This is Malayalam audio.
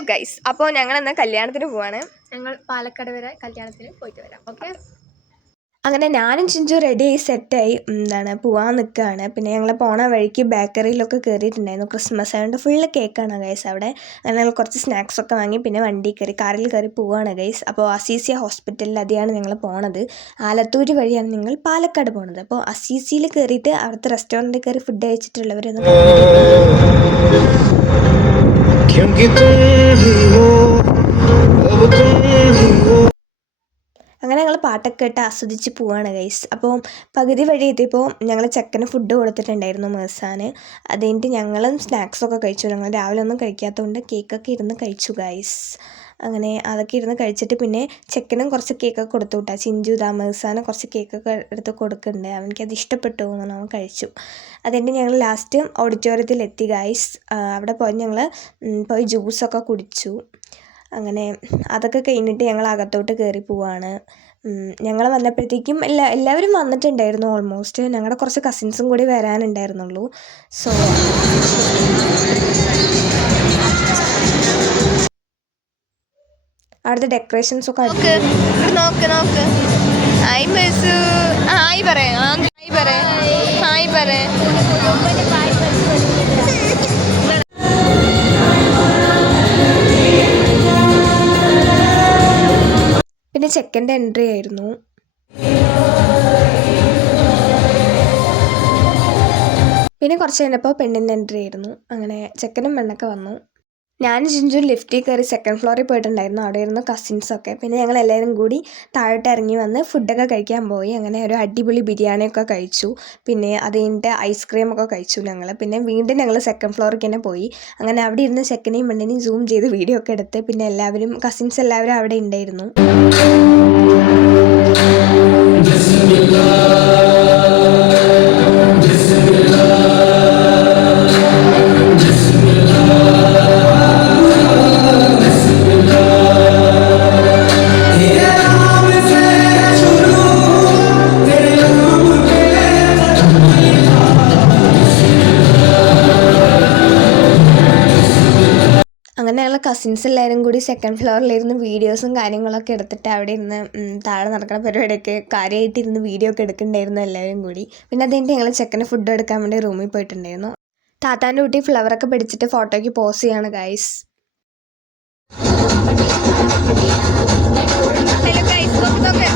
ഹലോ ഗൈസ്, അപ്പോൾ ഞങ്ങൾ എന്നാൽ കല്യാണത്തിന് പോവാണ്. ഞങ്ങൾ പാലക്കാട് വരെ കല്യാണത്തിന് പോയിട്ട് വരാം. ഓക്കെ, അങ്ങനെ ഞാനും ചിഞ്ചു റെഡിയായി സെറ്റായി പോകാൻ നിൽക്കുകയാണ്. പിന്നെ ഞങ്ങൾ പോണ വഴിക്ക് ബേക്കറിയിലൊക്കെ കയറിയിട്ടുണ്ടായിരുന്നു. ക്രിസ്മസ് ആയതുകൊണ്ട് ഫുള്ള് കേക്കാണ് ഗൈസ് അവിടെ. അങ്ങനെ ഞങ്ങൾ കുറച്ച് സ്നാക്സൊക്കെ വാങ്ങി പിന്നെ വണ്ടി കയറി കാറിൽ കയറി പോവുകയാണ് ഗൈസ്. അപ്പോൾ അസീസിയ ഹോസ്പിറ്റലിൽ അതിയാണ് ഞങ്ങൾ പോണത്. ആലത്തൂർ വഴിയാണ് ഞങ്ങൾ പാലക്കാട് പോണത്. അപ്പോൾ അസീസിയിൽ കയറിയിട്ട് അവിടുത്തെ റെസ്റ്റോറൻറ്റിൽ കയറി ഫുഡ് കഴിച്ചിട്ടുള്ളവരൊന്ന് അങ്ങനെ ഞങ്ങൾ പാട്ടൊക്കെ ഇട്ട് ആസ്വദിച്ച് പോവാണ് ഗൈസ്. അപ്പോൾ പകുതി വഴി എത്തിയപ്പോൾ ഞങ്ങൾ ചെക്കന് ഫുഡ് കൊടുത്തിട്ടുണ്ടായിരുന്നു മേഴ്സാന്. അത് കഴിഞ്ഞിട്ട് ഞങ്ങളും സ്നാക്സൊക്കെ കഴിച്ചു. ഞങ്ങൾ രാവിലെ ഒന്നും കഴിക്കാത്തതുകൊണ്ട് കേക്കൊക്കെ ഇരുന്ന് കഴിച്ചു ഗൈസ്. അങ്ങനെ അതൊക്കെ ഇരുന്ന് കഴിച്ചിട്ട് പിന്നെ ചെക്കനും കുറച്ച് കേക്കൊക്കെ കൊടുത്തു വിട്ടാ. ചിഞ്ചു മേഴ്സാന് കുറച്ച് കേക്കൊക്കെ എടുത്ത് കൊടുക്കുന്നുണ്ട്. അവനക്കത് ഇഷ്ടപ്പെട്ടു എന്നാണ് അവൻ കഴിച്ചു. അതുകഴിഞ്ഞ് ഞങ്ങൾ ലാസ്റ്റ് ഓഡിറ്റോറിയത്തിലെത്തി ഗൈസ്. അവിടെ പോയി ഞങ്ങൾ പോയി ജ്യൂസൊക്കെ കുടിച്ചു. അങ്ങനെ അതൊക്കെ കഴിഞ്ഞിട്ട് ഞങ്ങൾ അകത്തോട്ട് കയറി പോവാണ്. ഞങ്ങൾ വന്നപ്പോഴത്തേക്കും എല്ലാവരും വന്നിട്ടുണ്ടായിരുന്നു. ഓൾമോസ്റ്റ് ഞങ്ങളുടെ കുറച്ച് കസിൻസും കൂടി വരാനുണ്ടായിരുന്നുള്ളൂ. സോ അവിടുത്തെ ഡെക്കറേഷൻസൊക്കെ നോക്ക്. ഹായ് മെസ്സു, ഹായ് പറയാം, ഹായ് പറയാം. പിന്നെ ചെക്കൻ്റെ എൻട്രി ആയിരുന്നു. പിന്നെ കുറച്ച് കഴിഞ്ഞപ്പോൾ പെണ്ണിൻ്റെ എൻട്രി ആയിരുന്നു. അങ്ങനെ ചെക്കനും പെണ്ണൊക്കെ വന്നു. ഞാൻ ചിഞ്ചു ലിഫ്റ്റിൽ കയറി സെക്കൻഡ് ഫ്ലോറിൽ പോയിട്ടുണ്ടായിരുന്നു. അവിടെ ഇരുന്നു കസിൻസൊക്കെ. പിന്നെ ഞങ്ങൾ എല്ലാവരും കൂടി താഴോട്ട് ഇറങ്ങി വന്ന് ഫുഡൊക്കെ കഴിക്കാൻ പോയി. അങ്ങനെ ഒരു അടിപൊളി ബിരിയാണിയൊക്കെ കഴിച്ചു. പിന്നെ അത് കഴിഞ്ഞിട്ട് ഐസ്ക്രീമൊക്കെ കഴിച്ചു ഞങ്ങൾ. പിന്നെ വീണ്ടും ഞങ്ങൾ സെക്കൻഡ് ഫ്ലോറിൽ തന്നെ പോയി. അങ്ങനെ അവിടെ ഇരുന്ന് ചെക്കനെയും പെണ്ണിനെയും സൂം ചെയ്ത് വീഡിയോ ഒക്കെ എടുത്ത് പിന്നെ എല്ലാവരും കസിൻസ് എല്ലാവരും അവിടെ ഉണ്ടായിരുന്നു. അങ്ങനെ ഞങ്ങൾ കസിൻസ് എല്ലാവരും കൂടി സെക്കൻഡ് ഫ്ലോറിലിരുന്ന് വീഡിയോസും കാര്യങ്ങളൊക്കെ എടുത്തിട്ട് അവിടെ ഇരുന്ന് താഴെ നടക്കുന്ന പരിപാടിയൊക്കെ കാര്യമായിട്ടിരുന്ന് വീഡിയോ ഒക്കെ എടുക്കുന്നുണ്ടായിരുന്നു എല്ലാവരും കൂടി. പിന്നെ അതുകഴിഞ്ഞിട്ട് ഞങ്ങൾ ചെക്കന് ഫുഡ് എടുക്കാൻ വേണ്ടി റൂമിൽ പോയിട്ടുണ്ടായിരുന്നു. താത്താൻ്റെ കുട്ടി ഫ്ലവറൊക്കെ പിടിച്ചിട്ട് ഫോട്ടോയ്ക്ക് പോസ് ചെയ്യാണ് ഗൈസ്. ഹലോ ഗൈസ്, നോക്ക്.